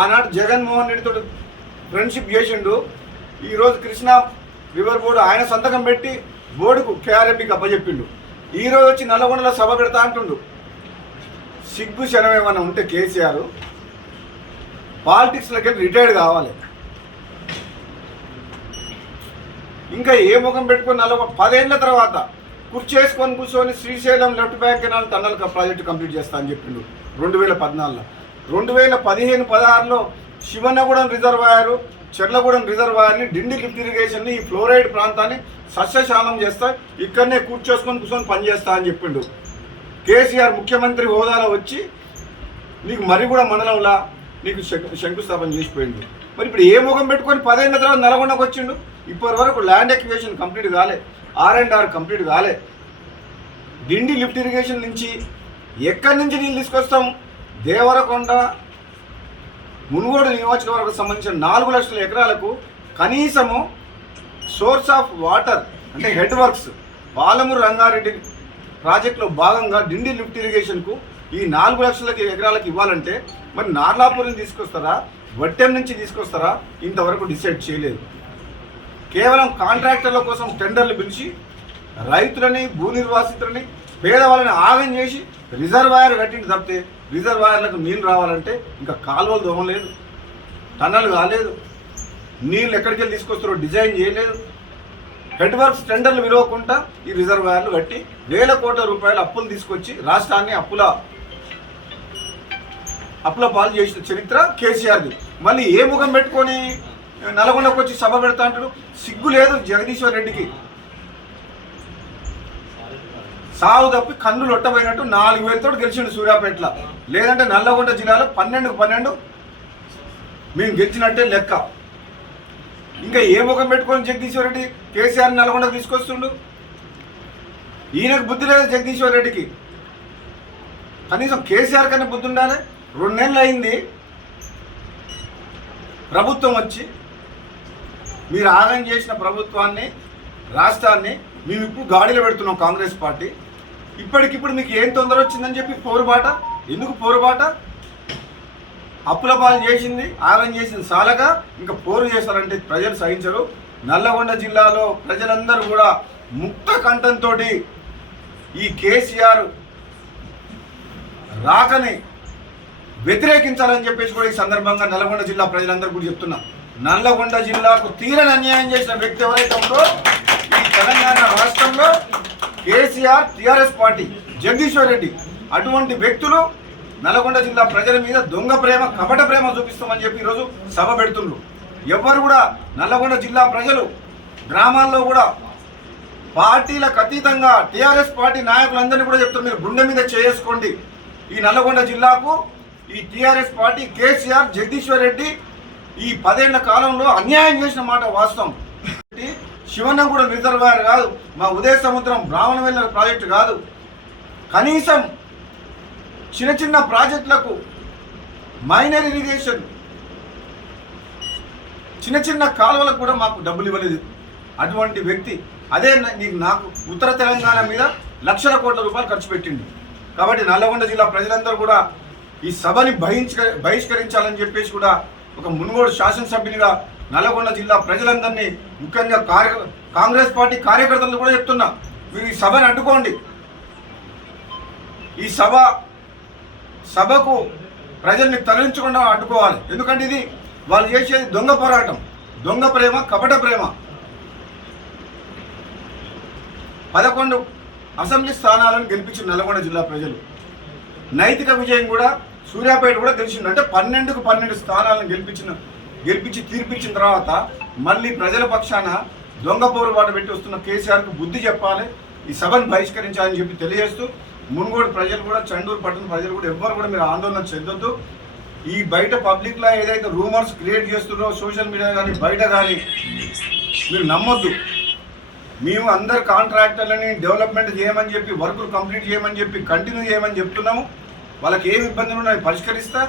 ఆనాడు జగన్మోహన్ రెడ్డితో ఫ్రెండ్షిప్ చేసిండు. ఈరోజు కృష్ణా రివర్ బోర్డు ఆయన సంతకం పెట్టి బోర్డుకు కేఆర్ఎంపీకి అప్పచెప్పిండు. ఈరోజు వచ్చి నల్లగొండలో సభ పెడతా అంటుండు. సిగ్గు శరం ఏమన్నా ఉంటే కేసీఆర్ పాలిటిక్స్లోకి రిటైర్డ్ కావాలి. ఇంకా ఏ ముఖం పెట్టుకొని 10 ఏళ్ళ తర్వాత కుర్చేసుకొని కూర్చొని Srisailam left bank canal tunnel project complete చేస్తా అని చెప్పిండు 2014లో. 2015-16లో శివనగూడెం రిజర్వాయరు, చెర్లగూడెం రిజర్వాయర్ని, డిండి లిఫ్ట్ ఇరిగేషన్ని, ఈ ఫ్లోరైడ్ ప్రాంతాన్ని సస్యశాలం చేస్తా, ఇక్కడనే కూర్చొని పనిచేస్తా అని చెప్పిండు. కేసీఆర్ ముఖ్యమంత్రి హోదాలో వచ్చి నీకు మరిగూడ మండలంలో నీకు శంకుస్థాపన చేసిపోయింది. మరి ఇప్పుడు ఏ ముఖం పెట్టుకొని 10 ఏళ్ళ తర్వాత నల్గొండకు వచ్చిండు. ఇప్పటి వరకు ల్యాండ్ ఎక్విజిషన్ కంప్లీట్ కాలే, R&R కంప్లీట్ కాలే. డిండి లిఫ్ట్ ఇరిగేషన్ నుంచి ఎక్కడి నుంచి నీళ్ళు తీసుకొస్తాం? దేవరకొండ మునుగోడు నియోజకవర్గం సంబంధించిన 4 లక్షల ఎకరాలకు కనీసము సోర్స్ ఆఫ్ వాటర్ అంటే హెడ్ వర్క్స్ పాలమూరు రంగారెడ్డి ప్రాజెక్టులో భాగంగా డిండి లిఫ్ట్ ఇరిగేషన్కు ఈ 4 లక్షల ఎకరాలకు ఇవ్వాలంటే మరి నార్లాపూర్ని తీసుకొస్తారా, వట్టెం నుంచి తీసుకొస్తారా? ఇంతవరకు డిసైడ్ చేయలేదు. కేవలం కాంట్రాక్టర్ల కోసం టెండర్లు పిలిచి రైతులని, భూ నిర్వాసితులని, పేదవాళ్ళని ఆగం చేసి రిజర్వాయర్ కట్టింది తప్పితే రిజర్వాయర్లకు నీళ్ళు రావాలంటే ఇంకా కాలువలు దోమలేదు, టన్నల్ కాలేదు, నీళ్ళు ఎక్కడికి వెళ్ళి తీసుకొస్తారో డిజైన్ చేయలేదు. హెడ్ వర్క్స్ టెండర్లు విలువకుండా ఈ రిజర్వాయర్లు కట్టి వేల కోట్ల రూపాయల అప్పులు తీసుకొచ్చి రాష్ట్రాన్ని అప్పుల పాలు చేసిన చరిత్ర కేసీఆర్ది. మళ్ళీ ఏ ముఖం పెట్టుకొని నల్గొండకు వచ్చి సభ పెడతా అంటాడు? సిగ్గు లేదు జగదీశ్వర్ రెడ్డికి. సాగు తప్పి కన్ను లొట్టబోయినట్టు 4,000తో గెలిచిండు సూర్యాపేటలో. లేదంటే నల్లగొండ జిల్లాలో 12-12 మేము గెలిచినట్టే లెక్క. ఇంకా ఏ ముఖం పెట్టుకొని జగదీశ్వర్ రెడ్డి కేసీఆర్ నల్గొండకు తీసుకొస్తుండు? ఈయనకు బుద్ధి లేదు జగదీశ్వర్ రెడ్డికి. కనీసం కేసీఆర్ కన్నా బుద్ధి ఉండాలి. 2 నెలలు అయింది ప్రభుత్వం వచ్చి. మీరు ఆగం చేసిన ప్రభుత్వాన్ని, రాష్ట్రాన్ని మేము ఇప్పుడు గాడిలో పెడుతున్నాం కాంగ్రెస్ పార్టీ. ఇప్పటికిప్పుడు మీకు ఏం తొందర వచ్చిందని చెప్పి పోరుబాట. ఎందుకు పోరుబాట? అప్పుల పాలు చేసింది, ఆగం చేసింది చాలగా ఇంకా పోరు చేస్తారంటే ప్రజలు సహించరు. నల్లగొండ జిల్లాలో ప్రజలందరూ కూడా ముక్త కంఠంతో ఈ కేసీఆర్ రాకని వ్యతిరేకించాలని చెప్పేసి కూడా ఈ సందర్భంగా నల్లగొండ జిల్లా ప్రజలందరూ కూడా చెప్తున్నా. నల్లగొండ జిల్లాకు తీరని అన్యాయం చేసిన వ్యక్తి ఎవరైతే ఉందో ఈ తెలంగాణ రాష్ట్రంలో కేసీఆర్, టీఆర్ఎస్ పార్టీ, జగదీశ్వర్ రెడ్డి, అటువంటి వ్యక్తులు నల్లగొండ జిల్లా ప్రజల మీద దొంగ ప్రేమ, కపట ప్రేమ చూపిస్తామని చెప్పి ఈరోజు సభ పెడుతుండ్రు. ఎవరు కూడా నల్లగొండ జిల్లా ప్రజలు గ్రామాల్లో కూడా పార్టీలకు అతీతంగా టీఆర్ఎస్ పార్టీ నాయకులందరినీ కూడా చెప్తారు, మీరు గుండె మీద చేసుకోండి. ఈ నల్లగొండ జిల్లాకు ఈ టీఆర్ఎస్ పార్టీ, కేసీఆర్, జగదీశ్వర్ రెడ్డి ఈ 10 ఏళ్ల కాలంలో అన్యాయం చేసిన మాట వాస్తవం. శివనగూడెం రిజర్వాయర్ కాదు, మా ఉదయ సముద్రం బ్రాహ్మణవెల్లర ప్రాజెక్టు కాదు, కనీసం చిన్న ప్రాజెక్టులకు మైనర్ ఇరిగేషన్ చిన్న కాలువలకు కూడా మాకు డబ్బులు ఇవ్వలేదు అటువంటి వ్యక్తి. అదే నాకు ఉత్తర తెలంగాణ మీద లక్షల కోట్ల రూపాయలు ఖర్చు పెట్టిండు. కాబట్టి నల్లగొండ జిల్లా ప్రజలందరూ కూడా ఈ సభని బహిష్కరించాలని చెప్పేసి కూడా ఒక మునుగోడు శాసనసభ్యునిగా నల్లగొండ జిల్లా ప్రజలందరినీ, ముఖ్యంగా కాంగ్రెస్ పార్టీ కార్యకర్తలు కూడా చెప్తున్నా, మీరు ఈ సభని అడ్డుకోండి. ఈ సభకు ప్రజల్ని తరలించకుండా అడ్డుకోవాలి. ఎందుకంటే ఇది వాళ్ళు చేసేది దొంగ పోరాటం, దొంగ ప్రేమ, కపట ప్రేమ. 11 అసెంబ్లీ స్థానాలను గెలిపించిన నల్గొండ జిల్లా ప్రజలు. నైతిక విజయం కూడా సూర్యాపేట కూడా గెలిచింది. అంటే 12కు 12 స్థానాలను గెలిపించి తీర్పిచ్చిన తర్వాత మళ్ళీ ప్రజల పక్షాన దొంగ పోరుబాటు పెట్టి వస్తున్న కేసీఆర్కు బుద్ధి చెప్పాలి, ఈ సభను బహిష్కరించాలని చెప్పి తెలియజేస్తూ, మునుగోడు ప్రజలు కూడా, చండూరు పట్టణ ప్రజలు కూడా ఎవ్వరు కూడా మీరు ఆందోళన చెందొద్దు. ఈ బయట పబ్లిక్లో ఏదైతే రూమర్స్ క్రియేట్ చేస్తున్నారో సోషల్ మీడియా కానీ బయట కానీ మీరు నమ్మొద్దు. మేము అందరు కాంట్రాక్టర్లని డెవలప్మెంట్ చేయమని చెప్పి, వర్కులు కంప్లీట్ చేయమని చెప్పి, కంటిన్యూ చేయమని చెప్తున్నాము. వాళ్ళకి ఏమి ఇబ్బందులు ఉన్నాయో పరిష్కరిస్తా.